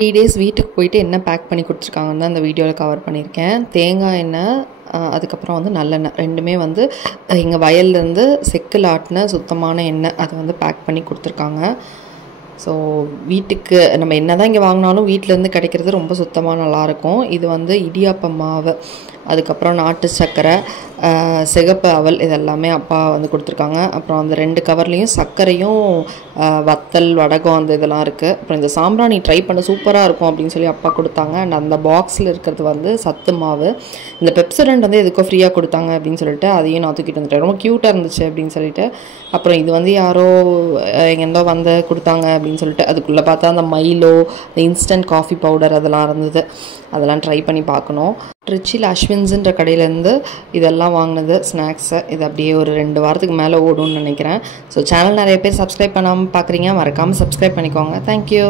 3 days வீட்டுக்கு போயிட்டு என்ன பேக் பண்ணி கொடுத்துருக்காங்கன்னு தான் இந்த வீடியோவில் கவர் பண்ணியிருக்கேன். தேங்காய் எண்ணெய், அதுக்கப்புறம் வந்து நல்லெண்ணெய் ரெண்டுமே வந்து எங்கள் வயல்லேருந்து செக்கில் ஆட்டின சுத்தமான எண்ணெய் அதை வந்து பேக் பண்ணி கொடுத்துருக்காங்க. ஸோ வீட்டுக்கு நம்ம என்ன தான் இங்கே வாங்கினாலும் வீட்டிலேருந்து கிடைக்கிறது ரொம்ப சுத்தமாக நல்லாயிருக்கும். இது வந்து இடியாப்பம் மாவு, அதுக்கப்புறம் நாட்டு சர்க்கரை, சிகப்பு அவல் இதெல்லாமே அப்பா வந்து கொடுத்துருக்காங்க. அப்புறம் அந்த 2 கவர்லேயும் சர்க்கரையும் வத்தல் வடகம் அந்த இதெல்லாம் இருக்குது. அப்புறம் இந்த சாம்பிராணி ட்ரை பண்ண சூப்பராக இருக்கும் அப்படின்னு சொல்லி அப்பா கொடுத்தாங்க. அண்ட் அந்த பாக்ஸில் இருக்கிறது வந்து சத்து மாவு. இந்த பெப்சோடென்ட் வந்து எதுக்கோ ஃப்ரீயாக கொடுத்தாங்க அப்படின்னு சொல்லிட்டு அதையும் நான் தூக்கிட்டு வந்துட்டேன். ரொம்ப க்யூட்டாக இருந்துச்சு அப்படின்னு சொல்லிட்டு. அப்புறம் இது வந்து யாரோ எங்கேருந்தோ வந்து கொடுத்தாங்க அப்படின்னு சொல்லிட்டு அதுக்குள்ளே பார்த்தா அந்த மைலோ, இன்ஸ்டன்ட் காஃபி பவுடர் அதெல்லாம் இருந்தது. அதெல்லாம் ட்ரை பண்ணி பார்க்கணும். ட்ரிச்சியில் அஸ்வின்ஸுன்ற கடையிலேருந்து இதெல்லாம் வாங்கினது ஸ்நாக்ஸு. இது அப்படியே ஒரு 2 வாரத்துக்கு மேலே ஓடும்னு நினைக்கிறேன். ஸோ சேனல் நிறைய பேர் சப்ஸ்கிரைப் பண்ணாமல் பார்க்குறீங்க, மறக்காமல் சப்ஸ்கிரைப் பண்ணிக்கோங்க. தேங்க்யூ.